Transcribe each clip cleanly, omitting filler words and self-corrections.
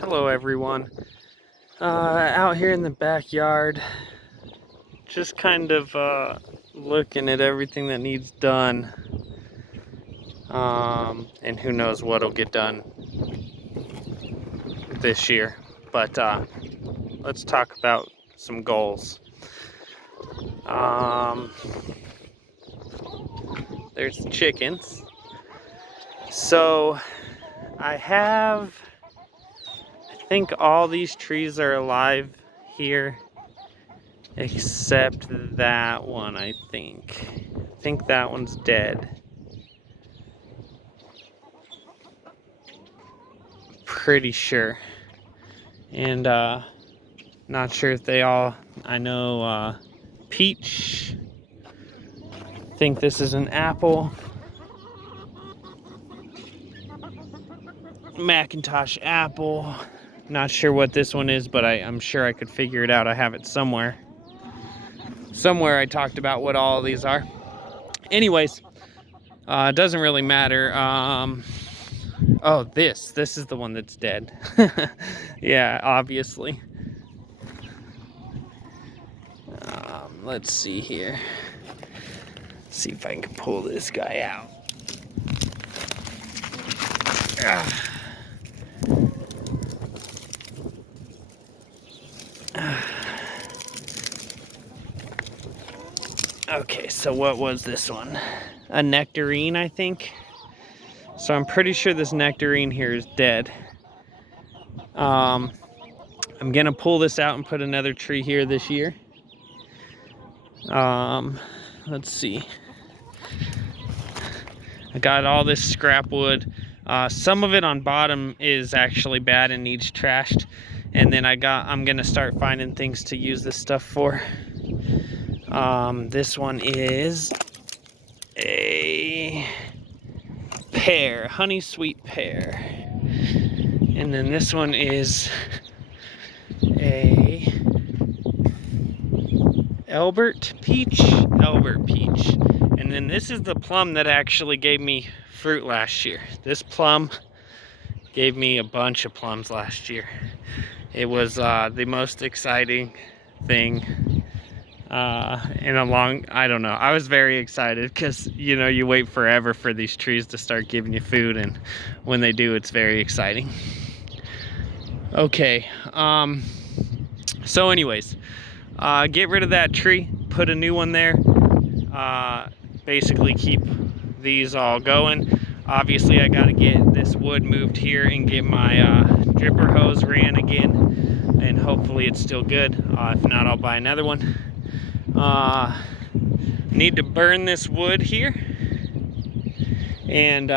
Hello everyone. Out here in the backyard, just kind of looking at everything that needs done, and who knows what'll get done this year. But let's talk about some goals. There's the chickens. So I think all these trees are alive here except that one. I think that one's dead. Pretty sure. And not sure if they all, I know peach, I think this is an apple, Macintosh apple. Not sure what this one is, but I'm sure I could figure it out. I have it somewhere. Somewhere I talked about what all of these are. Anyways, it doesn't really matter. Oh, this is the one that's dead. Yeah, obviously. Let's see here. See if I can pull this guy out. Okay, so what was this one? A nectarine, I think. So I'm pretty sure this nectarine here is dead. I'm gonna pull this out and put another tree here this year. Let's see. I got all this scrap wood. Some of it on bottom is actually bad and needs trashed. And then I'm gonna start finding things to use this stuff for. This one is a pear, honey sweet pear. And then this one is a Albert peach. And then this is the plum that actually gave me fruit last year. This plum gave me a bunch of plums last year. It was the most exciting thing in a long, I don't know. I was very excited because, you know, you wait forever for these trees to start giving you food, and when they do, it's very exciting. Okay, so anyways, get rid of that tree, put a new one there, basically keep these all going. Obviously I got to get this wood moved here and get my dripper hose ran again, and hopefully it's still good. If not, I'll buy another one. Need to burn this wood here and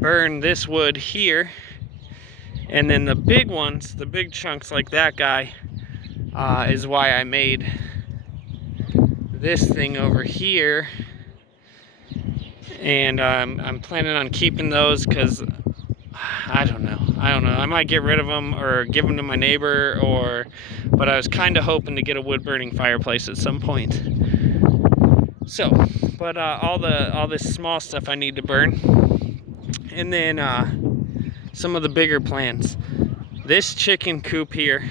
burn this wood here, and then the big ones, the big chunks like that guy, is why I made this thing over here. And I'm planning on keeping those because I don't know. I might get rid of them or give them to my neighbor, but I was kind of hoping to get a wood burning fireplace at some point. So, but all this small stuff I need to burn, and then some of the bigger plans. This chicken coop here,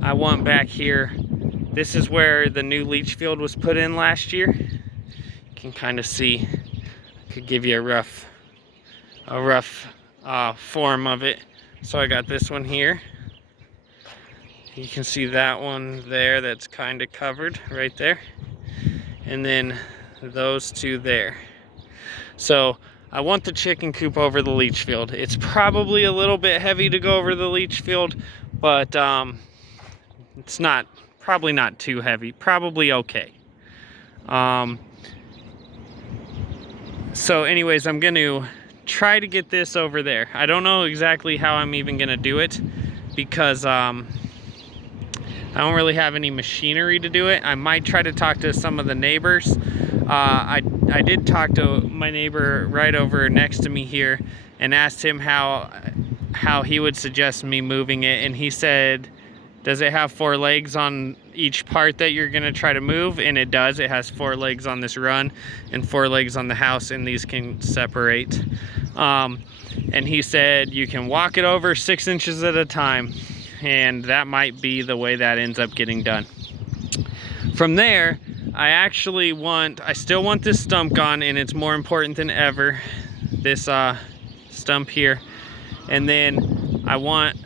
I want back here. This is where the new leach field was put in last year. You can kind of see. I could give you a rough form of it. So I got this one here. You can see that one there that's kind of covered right there. And then those two there. So I want the chicken coop over the leach field. It's probably a little bit heavy to go over the leach field, but it's probably not too heavy, probably okay. So anyways, I'm going to try to get this over there. I don't know exactly how I'm even going to do it because I don't really have any machinery to do it. I might try to talk to some of the neighbors. I did talk to my neighbor right over next to me here and asked him how he would suggest me moving it, and he said Does it have 4 legs on each part that you're gonna try to move? And it does. It has 4 legs on this run and 4 legs on the house, and these can separate. And he said you can walk it over 6 inches at a time, and that might be the way that ends up getting done. From there, I still want this stump gone, and it's more important than ever, this stump here. And then I want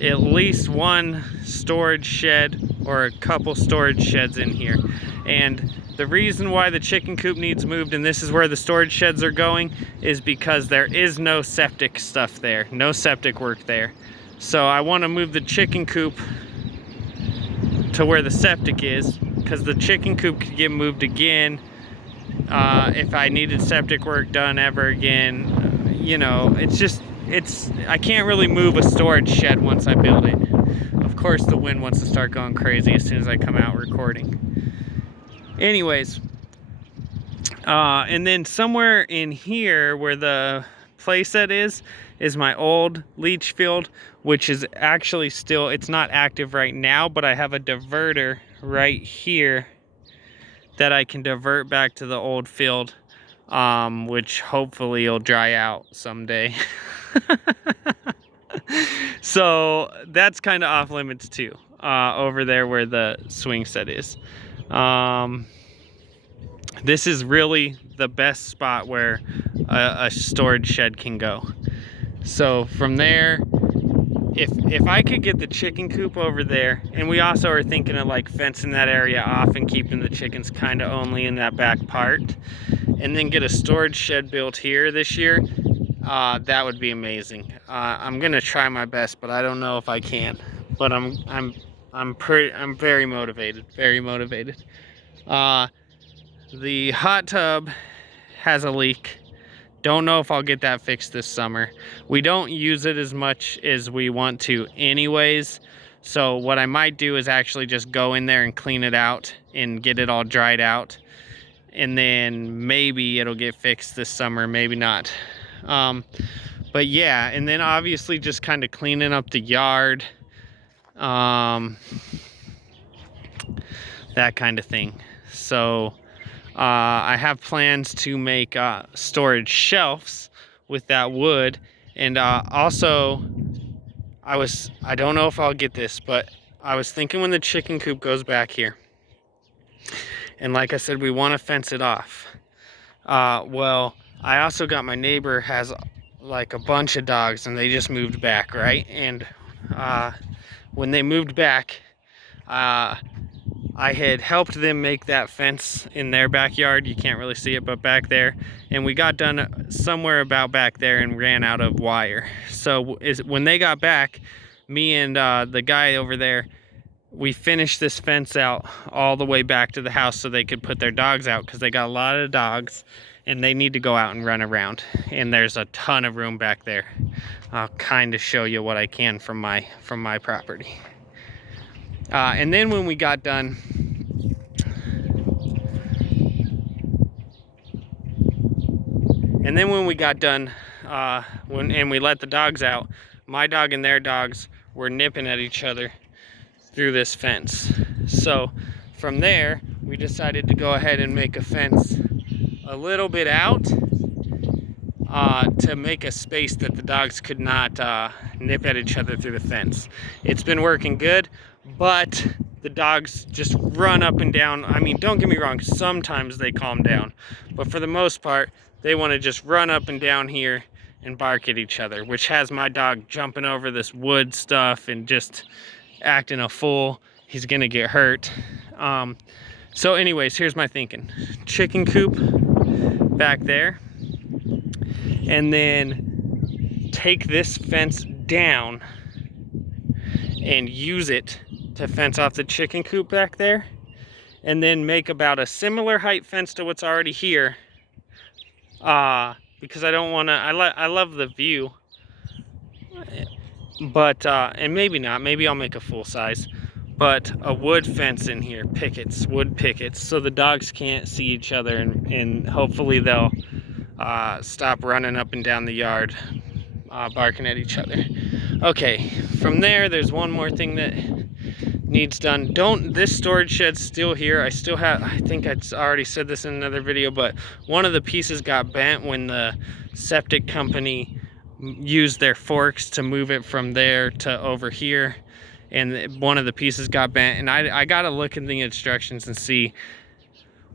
at least one storage shed or a couple storage sheds in here. And the reason why the chicken coop needs moved, and this is where the storage sheds are going, is because there is no septic stuff there, no septic work there. So I want to move the chicken coop to where the septic is, because the chicken coop could get moved again if I needed septic work done ever again. You know, I can't really move a storage shed once I build it. Of course, the wind wants to start going crazy as soon as I come out recording. Anyways, and then somewhere in here where the playset is my old leach field, which is actually still, it's not active right now, but I have a diverter right here that I can divert back to the old field, which hopefully will dry out someday. So that's kind of off limits too, over there where the swing set is. This is really the best spot where a storage shed can go. So from there, if I could get the chicken coop over there, and we also are thinking of like fencing that area off and keeping the chickens kind of only in that back part, and then get a storage shed built here this year, that would be amazing. I'm gonna try my best, but I don't know if I can. But I'm very motivated, very motivated. The hot tub has a leak. Don't know if I'll get that fixed this summer. We don't use it as much as we want to anyways. So what I might do is actually just go in there and clean it out and get it all dried out. And then maybe it'll get fixed this summer, maybe not. But yeah, and then obviously just kind of cleaning up the yard. That kind of thing. So I have plans to make storage shelves with that wood, and also I don't know if I'll get this, but I was thinking when the chicken coop goes back here, and like I said, we want to fence it off. Well, I also got, my neighbor has like a bunch of dogs, and they just moved back, right? And when they moved back, I had helped them make that fence in their backyard. You can't really see it, but back there. And we got done somewhere about back there and ran out of wire. So when they got back, me and the guy over there, we finished this fence out all the way back to the house so they could put their dogs out, because they got a lot of dogs and they need to go out and run around. And there's a ton of room back there. I'll kind of show you what I can from my property. And then when we got done, and we let the dogs out, my dog and their dogs were nipping at each other through this fence. So from there, we decided to go ahead and make a fence a little bit out, to make a space that the dogs could not nip at each other through the fence. It's been working good, but the dogs just run up and down. I mean, don't get me wrong, sometimes they calm down, but for the most part, they want to just run up and down here and bark at each other, which has my dog jumping over this wood stuff and just acting a fool. He's gonna get hurt. So anyways, here's my thinking. Chicken coop back there, and then take this fence down and use it to fence off the chicken coop back there, and then make about a similar height fence to what's already here, because I don't want to, I love the view, but and maybe not, maybe I'll make a full size, but a wood fence in here, pickets, wood pickets, so the dogs can't see each other, and hopefully they'll stop running up and down the yard, barking at each other. Okay, from there, there's one more thing that needs done. This storage shed's still here. I still have, I think I already said this in another video, but one of the pieces got bent when the septic company used their forks to move it from there to over here, and one of the pieces got bent, and I gotta look in the instructions and see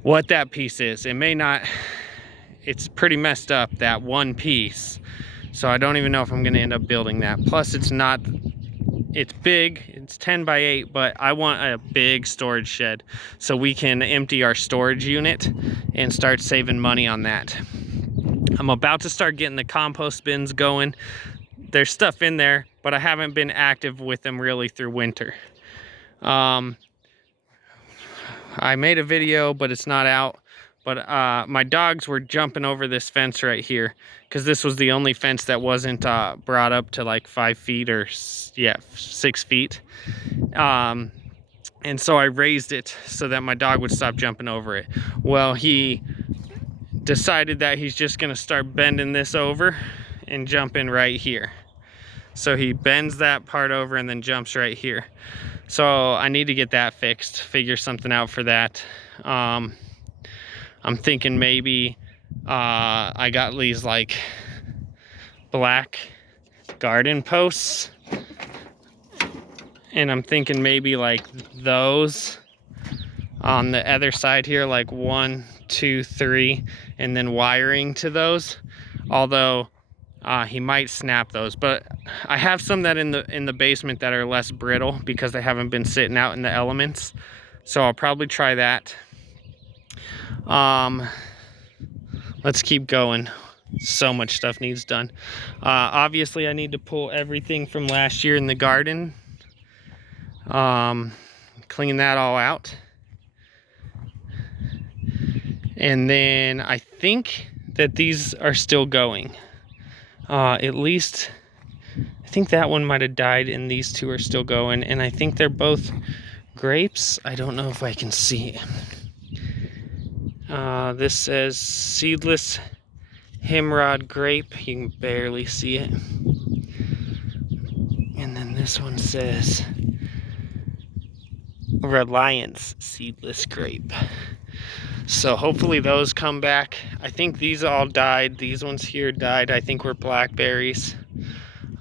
what that piece is. It may not, it's pretty messed up, that one piece, so I don't even know if I'm gonna end up building that. Plus it's big, it's 10 by 8, but I want a big storage shed so we can empty our storage unit and start saving money on that. I'm about to start getting the compost bins going. There's stuff in there, but I haven't been active with them really through winter. I made a video, but it's not out. But my dogs were jumping over this fence right here because this was the only fence that wasn't brought up to like 5 feet or 6 feet. And so I raised it so that my dog would stop jumping over it. Well, he decided that he's just gonna start bending this over and jumping right here. So he bends that part over and then jumps right here. So I need to get that fixed, figure something out for that. I'm thinking maybe I got these like black garden posts, and I'm thinking maybe like those on the other side here, like 1, 2, 3, and then wiring to those. Although he might snap those, but I have some that in the basement that are less brittle because they haven't been sitting out in the elements. So I'll probably try that. Let's keep going. So much stuff needs done. Obviously I need to pull everything from last year in the garden, clean that all out, and then I think that these are still going. At least I think that one might have died and these two are still going, and I think they're both grapes. I don't know if I can see. This says seedless Himrod grape. You can barely see it. And then this one says Reliance seedless grape. So hopefully those come back. I think these all died. These ones here died. I think were blackberries.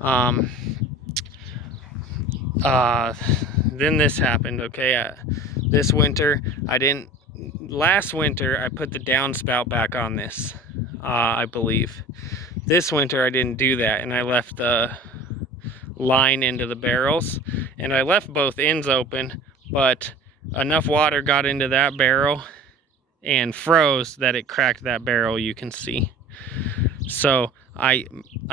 Then this happened, okay? This winter, last winter, I put the downspout back on this, I believe. This winter, I didn't do that, and I left the line into the barrels, and I left both ends open, but enough water got into that barrel and froze that it cracked that barrel, you can see. So I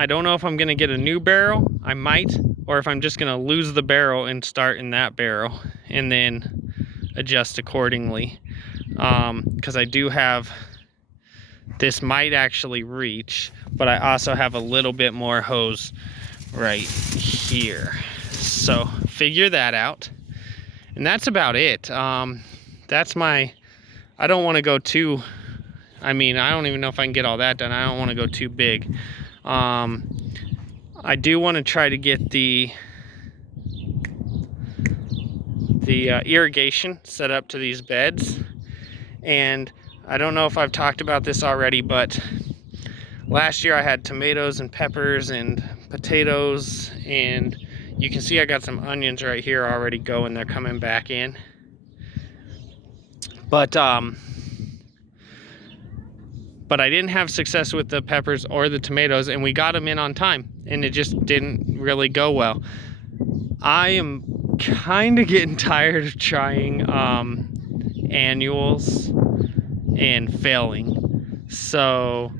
don't know if I'm gonna get a new barrel. I might, or if I'm just gonna lose the barrel and start in that barrel and then adjust accordingly. Because I do have, this might actually reach, but I also have a little bit more hose right here. So figure that out. And that's about it. That's my, I don't want to go too, I mean, I don't even know if I can get all that done. I don't want to go too big. I do want to try to get the irrigation set up to these beds. And I don't know if I've talked about this already, but last year I had tomatoes and peppers and potatoes, and you can see I got some onions right here already going. They're coming back in. But I didn't have success with the peppers or the tomatoes, and we got them in on time, and it just didn't really go well. I am kind of getting tired of trying annuals and failing. So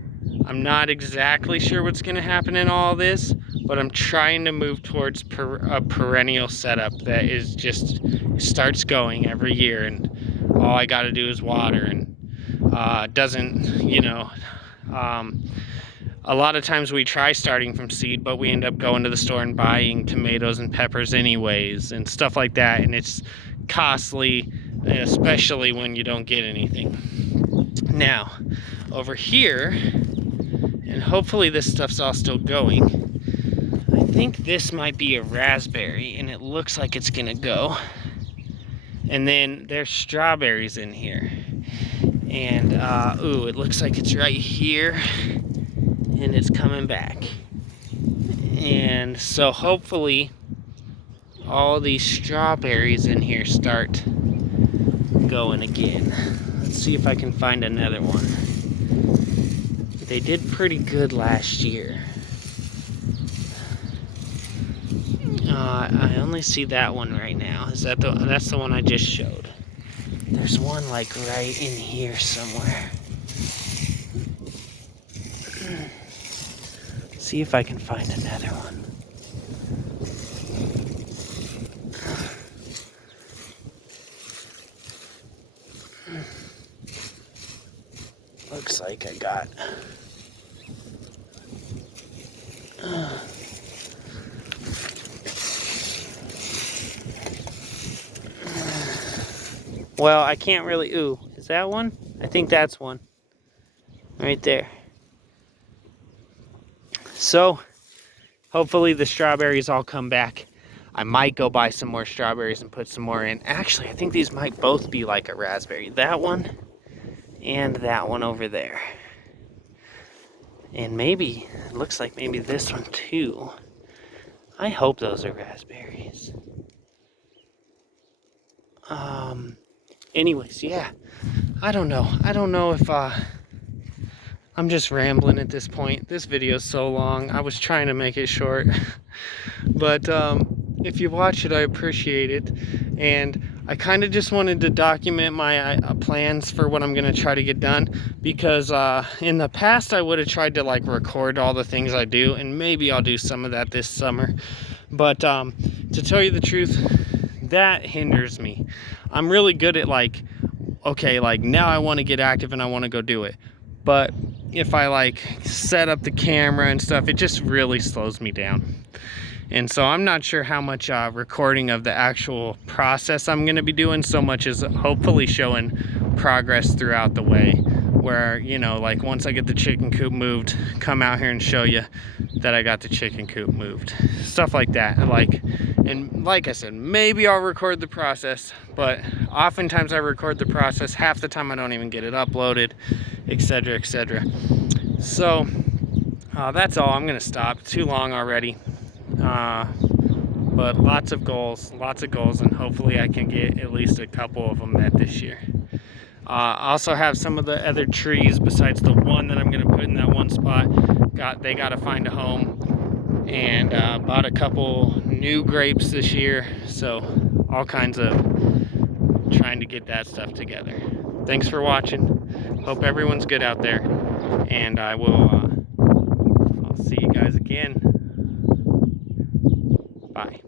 I'm not exactly sure what's going to happen in all this, but I'm trying to move towards a perennial setup that is just starts going every year, and all I got to do is water, and doesn't, you know, a lot of times we try starting from seed, but we end up going to the store and buying tomatoes and peppers anyways and stuff like that, and it's costly, especially when you don't get anything. Now over here, and hopefully this stuff's all still going, I think this might be a raspberry, and it looks like it's gonna go. And then there's strawberries in here. And, ooh, it looks like it's right here. And it's coming back. And so hopefully all these strawberries in here start going again. Let's see if I can find another one. They did pretty good last year. I only see that one right now. That's the one I just showed. There's one like right in here somewhere. See if I can find another one. Looks like I got. Well, I can't really. Ooh, is that one? I think that's one. Right there. So, hopefully the strawberries all come back. I might go buy some more strawberries and put some more in. Actually, I think these might both be like a raspberry. That one and that one over there. And maybe, it looks like maybe this one too. I hope those are raspberries. Anyways, yeah. I don't know. I don't know if, I'm just rambling at this point. This video is so long. I was trying to make it short. But, if you watch it, I appreciate it. And I kind of just wanted to document my plans for what I'm going to try to get done. Because in the past, I would have tried to like record all the things I do. And maybe I'll do some of that this summer. But to tell you the truth, that hinders me. I'm really good at like, okay, like now I want to get active and I want to go do it. But if I like set up the camera and stuff, it just really slows me down. And so I'm not sure how much recording of the actual process I'm going to be doing, so much as hopefully showing progress throughout the way. Where, you know, like once I get the chicken coop moved, come out here and show you that I got the chicken coop moved. Stuff like that. And like I said, maybe I'll record the process, but oftentimes I record the process. Half the time I don't even get it uploaded, etc., etc. So that's all. I'm going to stop. Too long already. But lots of goals, and hopefully I can get at least a couple of them met this year. I also have some of the other trees besides the one that I'm going to put in that one spot. They got to find a home, and bought a couple new grapes this year. So all kinds of trying to get that stuff together. Thanks for watching. Hope everyone's good out there, and I'll see you guys again. Bye.